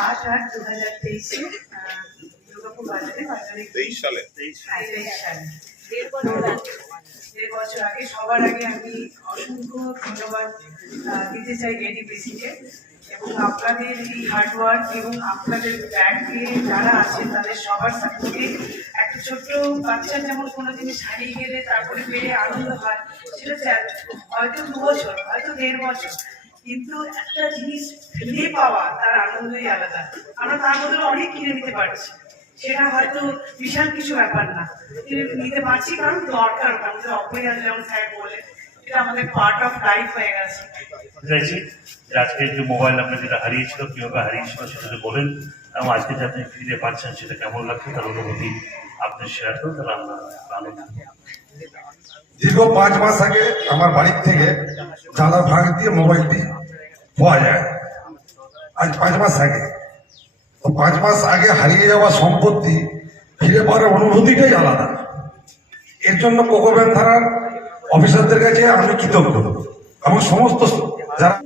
আট আট দু হাজার তেইশে দুর্গাপুর বাজারে বাজারে তেইশ সালে। তেইশ সালে। দেড় বছর আগে সবার আগে আমি অসংখ্য ধন্যবাদ দিতে চাই এডিপিসিকে এবং আপনাদের এই হার্ডওয়ার্ক এবং আপনাদের ব্যাংকে যারা আছেন তাদের সবার সাপোর্টে একটা ছোট্ট বাচ্চার যেমন কোনো জিনিস হারিয়ে গেলে তারপরে পেয়ে আনন্দ হয় সেটা হয়তো দু বছর হয়তো দেড় বছর কিন্তু একটা জিনিস ফিরে পাওয়া তার আনন্দই আলাদা। আমরা তার বদলে অনেক কিনে নিতে পারছি। সেটা হয়তো বিশাল কিছু ব্যাপার না। নিতে পারছি কারণ দরকার। আমাদের অপরিহার্য যেমন স্যার বলে এটা আমাদের পার্ট অফ লাইফ হয়ে গেছে। আজকের যে মোবাইল আপনার যেটা হারিয়েছিল, কীভাবে হারিয়েছিল সেটা যদি বলেন, এবং আজকে যে আপনি ফিরে পাচ্ছেন সেটা কেমন লাগছে, তার অনুভূতি আপনি শেয়ার করুন, তাহলে আমরা দীর্ঘ পাঁচ মাস আগে আমার বাড়ির থেকে জানার ভাগ দিয়ে মোবাইলটি পাওয়া যায়। আজ পাঁচ মাস আগে। তো পাঁচ মাস আগে হারিয়ে যাওয়া সম্পত্তি ফিরে পাওয়ার অনুভূতিটাই আলাদা। এর জন্য কোকোব্যান থানার অফিসারদের কাছে আমি কৃতজ্ঞ। এবং সমস্ত যারা